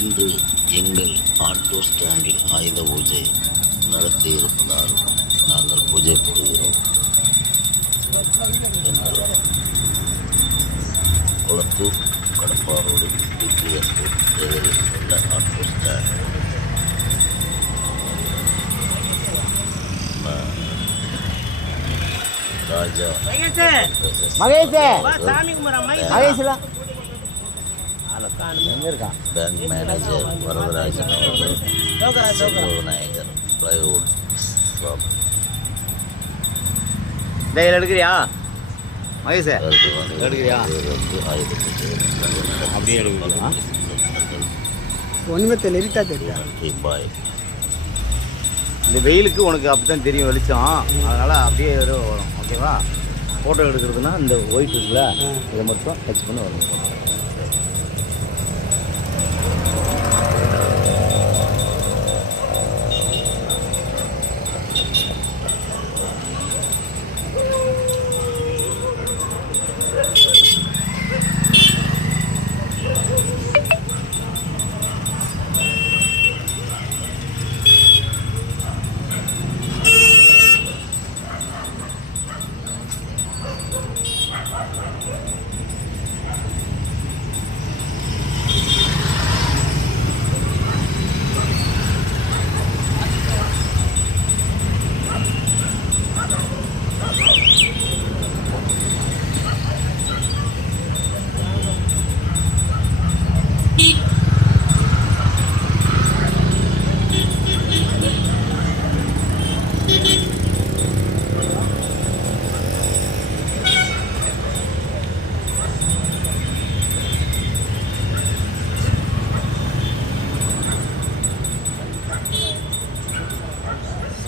இன்று எங்கள் ஆட்டோ ஸ்டாண்டில் ஆயுத பூஜை நடத்தி இருப்பதால் நாங்கள் பூஜை போடுகிறோம் எங்கள் குளத்தூர் கடப்பாரோடு பிபிஎஸ் எதிரில் உள்ள ஆட்டோ ஸ்டாண்ட். ராஜா மகேஷே! சாமி கும்பிட்ற அவர்கள் சோக்கரா சோக்கரா விநாயகர் பிளைவுட் ஷாப் டேய் எடுக்கிறியா மகேஷே எடுக்கிறியா? அப்படியே எடுக்கிறியா? ஒன்றுமே தெரியல இந்த வெயிலுக்கு உனக்கு அப்படித்தான் தெரியும் வெளிச்சம் அதனால அப்படியே வரும் ஓகேவா ஃபோட்டோ எடுக்கிறதுனா இந்த ஒயிட் இருக்குல்ல இதை மட்டும் டச் பண்ணி வரணும்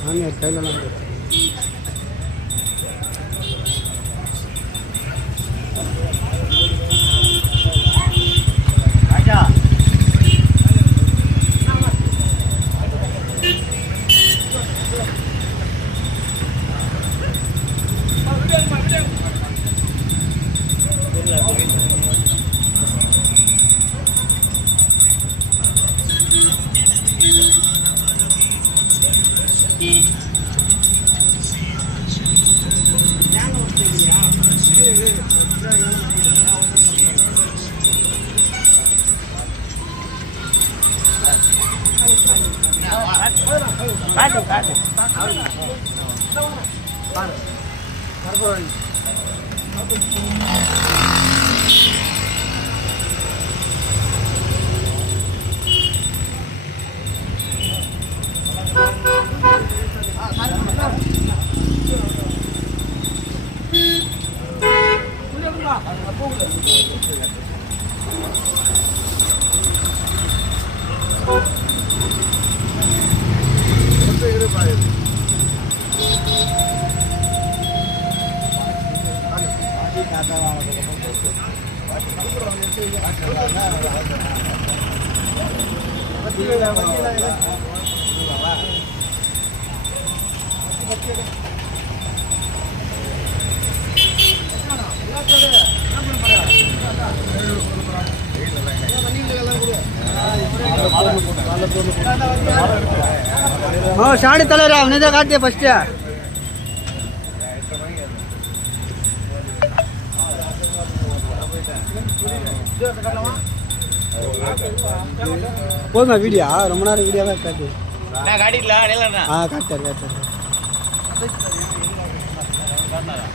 ಹಂಗೆ ಕೈಲಲ್ಲ Thank you. కాదు కాదు ஷாடி தலைவர் அவனே தான் காட்டிய ஃபஸ்ட்டு போதுமா வீடியோ? ரொம்ப நேரம் வீடியோவாக காட்டு. ஆ காட்டார் காட்டார்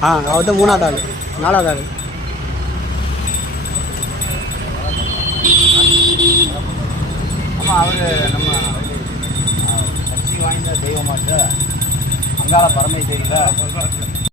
ஆ அவர் தான் மூணாவது ஆள். நாலாவது ஆள். அவர் நம்ம சக்தி வாய்ந்த தெய்வமாட்ட அங்காள பரமை தெரியல